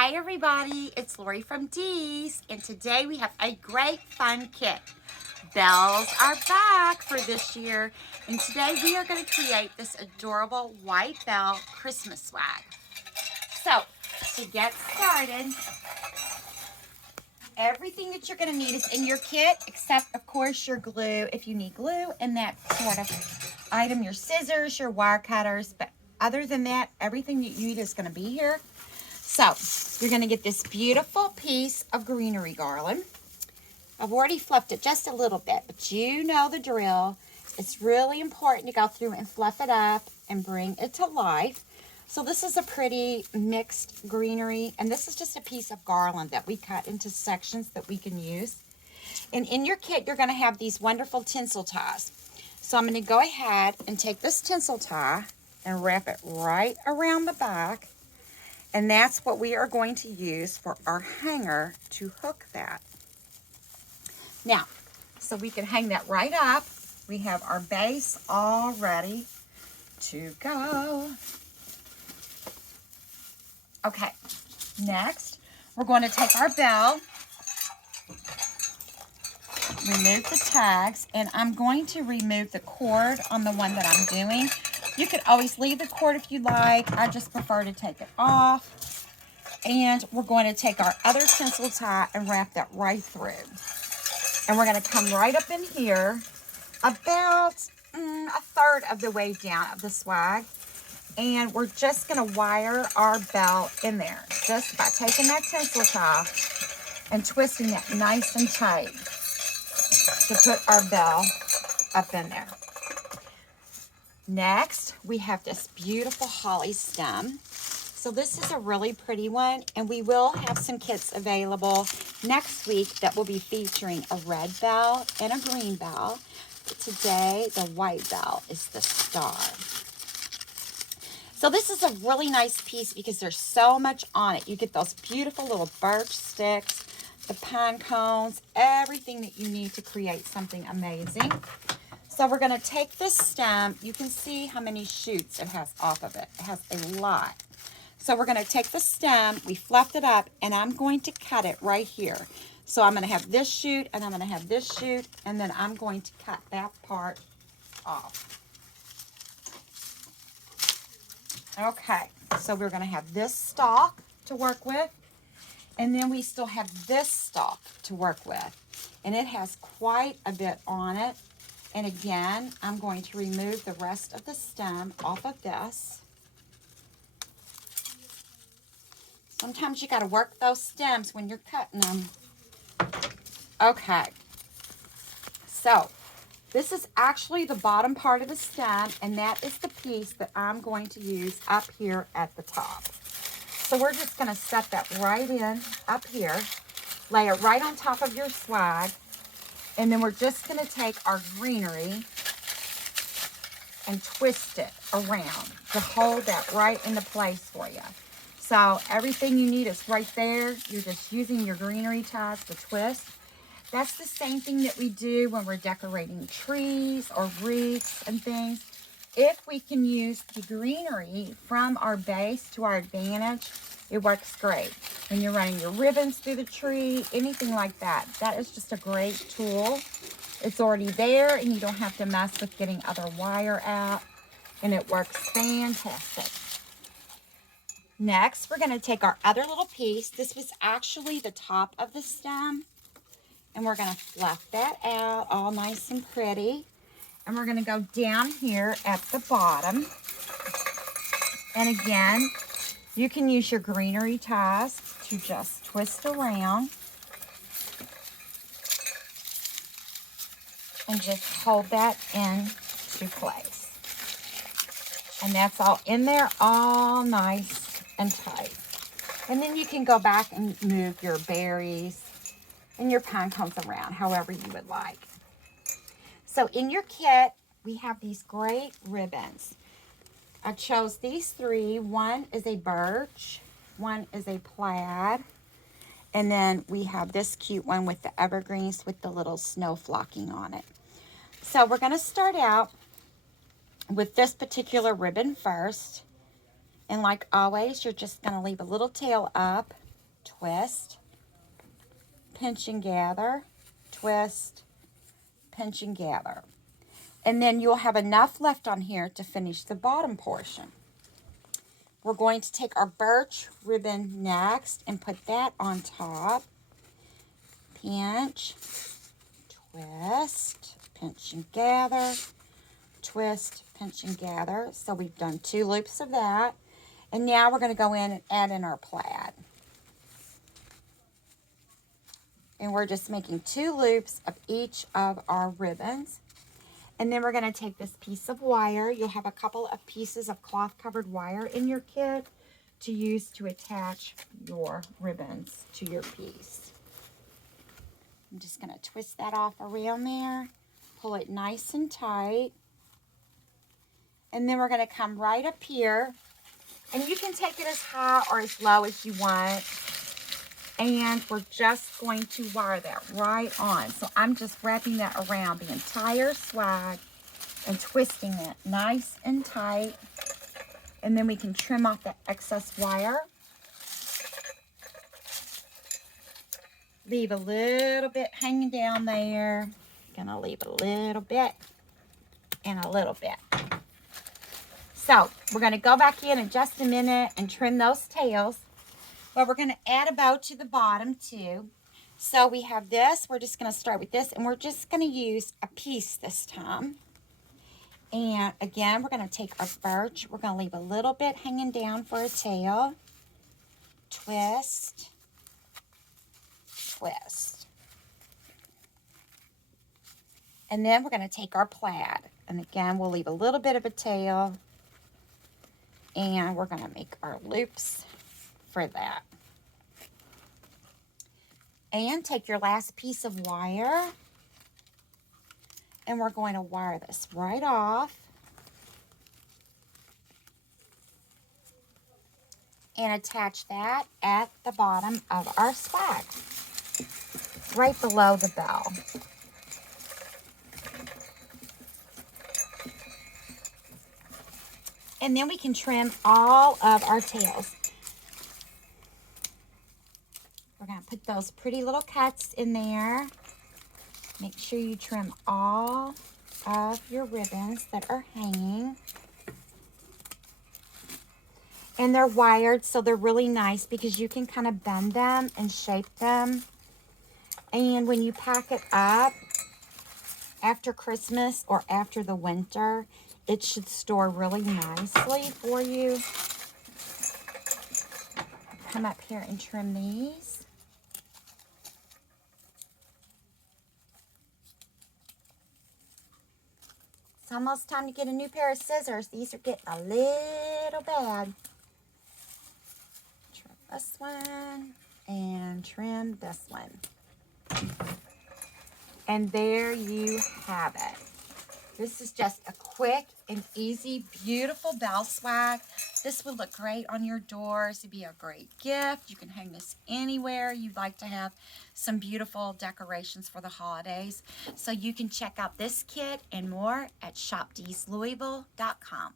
Hi everybody, it's Lorie from Dee's, and today we have a great fun kit. Bells are back for this year, and today we are going to create this adorable white bell Christmas swag. So, to get started, everything that you're going to need is in your kit, except of course your glue, if you need glue and that sort of item, your scissors, your wire cutters, but other than that, everything that you need is going to be here. So, you're going to get this beautiful piece of greenery garland. I've already fluffed it just a little bit, but you know the drill. It's really important to go through and fluff it up and bring it to life. So this is a pretty mixed greenery, and this is just a piece of garland that we cut into sections that we can use. And in your kit, you're going to have these wonderful tinsel ties. So I'm going to go ahead and take this tinsel tie and wrap it right around the back. And that's what we are going to use for our hanger to hook that. Now, so we can hang that right up. We have our base all ready to go. Okay, next, we're going to take our bell, remove the tags, and I'm going to remove the cord on the one that I'm doing. You could always leave the cord if you like. I just prefer to take it off. And we're going to take our other tinsel tie and wrap that right through. And we're going to come right up in here about a third of the way down of the swag. And we're just going to wire our bell in there just by taking that tinsel tie and twisting it nice and tight to put our bell up in there. Next, we have this beautiful holly stem. So this is a really pretty one, and we will have some kits available next week that will be featuring a red bell and a green bell. But today, the white bell is the star. So this is a really nice piece because there's so much on it. You get those beautiful little birch sticks, the pine cones, everything that you need to create something amazing. So we're going to take this stem. You can see how many shoots it has off of it. It has a lot. So we're going to take the stem, we fluffed it up, and I'm going to cut it right here. So I'm going to have this shoot, and I'm going to have this shoot, and then I'm going to cut that part off. Okay, so we're going to have this stalk to work with, and then we still have this stalk to work with. And it has quite a bit on it. And again, I'm going to remove the rest of the stem off of this. Sometimes you got to work those stems when you're cutting them. Okay. So, this is actually the bottom part of the stem, and that is the piece that I'm going to use up here at the top. So, we're just going to set that right in up here, lay it right on top of your swag. And then we're just going to take our greenery and twist it around to hold that right into place for you. So everything you need is right there. You're just using your greenery ties to twist. That's the same thing that we do when we're decorating trees or wreaths and things. If we can use the greenery from our base to our advantage, it works great. When you're running your ribbons through the tree, anything like that, that is just a great tool. It's already there, and you don't have to mess with getting other wire out, and it works fantastic. Next, we're going to take our other little piece. This was actually the top of the stem, and we're going to fluff that out all nice and pretty. And we're going to go down here at the bottom. And again, you can use your greenery ties to just twist around and just hold that into place. And that's all in there, all nice and tight. And then you can go back and move your berries and your pine cones around however you would like. So in your kit, we have these great ribbons. I chose these three. One is a birch, one is a plaid, and then we have this cute one with the evergreens with the little snow flocking on it. So we're going to start out with this particular ribbon first. And like always, you're just going to leave a little tail up twist, pinch and gather, twist, pinch and gather. And then you'll have enough left on here to finish the bottom portion. We're going to take our birch ribbon next and put that on top. Pinch, twist, pinch and gather, twist, pinch and gather. So we've done 2 loops of that. And now we're going to go in and add in our plaid. And we're just making 2 loops of each of our ribbons. And then we're going to take this piece of wire. You'll have a couple of pieces of cloth covered wire in your kit to use to attach your ribbons to your piece. I'm just going to twist that off around there, pull it nice and tight. And then we're going to come right up here. And you can take it as high or as low as you want. And we're just going to wire that right on. So I'm just wrapping that around the entire swag and twisting it nice and tight. And then we can trim off that excess wire. Leave a little bit hanging down there. Gonna leave a little bit and a little bit. So we're gonna go back in just a minute and trim those tails. But we're going to add a bow to the bottom too. So we have this. We're just going to start with this. And we're just going to use a piece this time. And again, we're going to take our birch. We're going to leave a little bit hanging down for a tail. Twist. Twist. And then we're going to take our plaid. And again, we'll leave a little bit of a tail. And we're going to make our loops for that. And take your last piece of wire, and we're going to wire this right off and attach that at the bottom of our swag, right below the bell. And then we can trim all of our tails. We're going to put those pretty little cuts in there. Make sure you trim all of your ribbons that are hanging. And they're wired, so they're really nice because you can kind of bend them and shape them. And when you pack it up after Christmas or after the winter, it should store really nicely for you. Come up here and trim these. It's almost time to get a new pair of scissors. These are getting a little bad. Trim this one and trim this one. And there you have it. This is just a quick and easy, beautiful bell swag. This would look great on your doors. It'd be a great gift. You can hang this anywhere you'd like to have some beautiful decorations for the holidays. So you can check out this kit and more at shopdeeslouisville.com.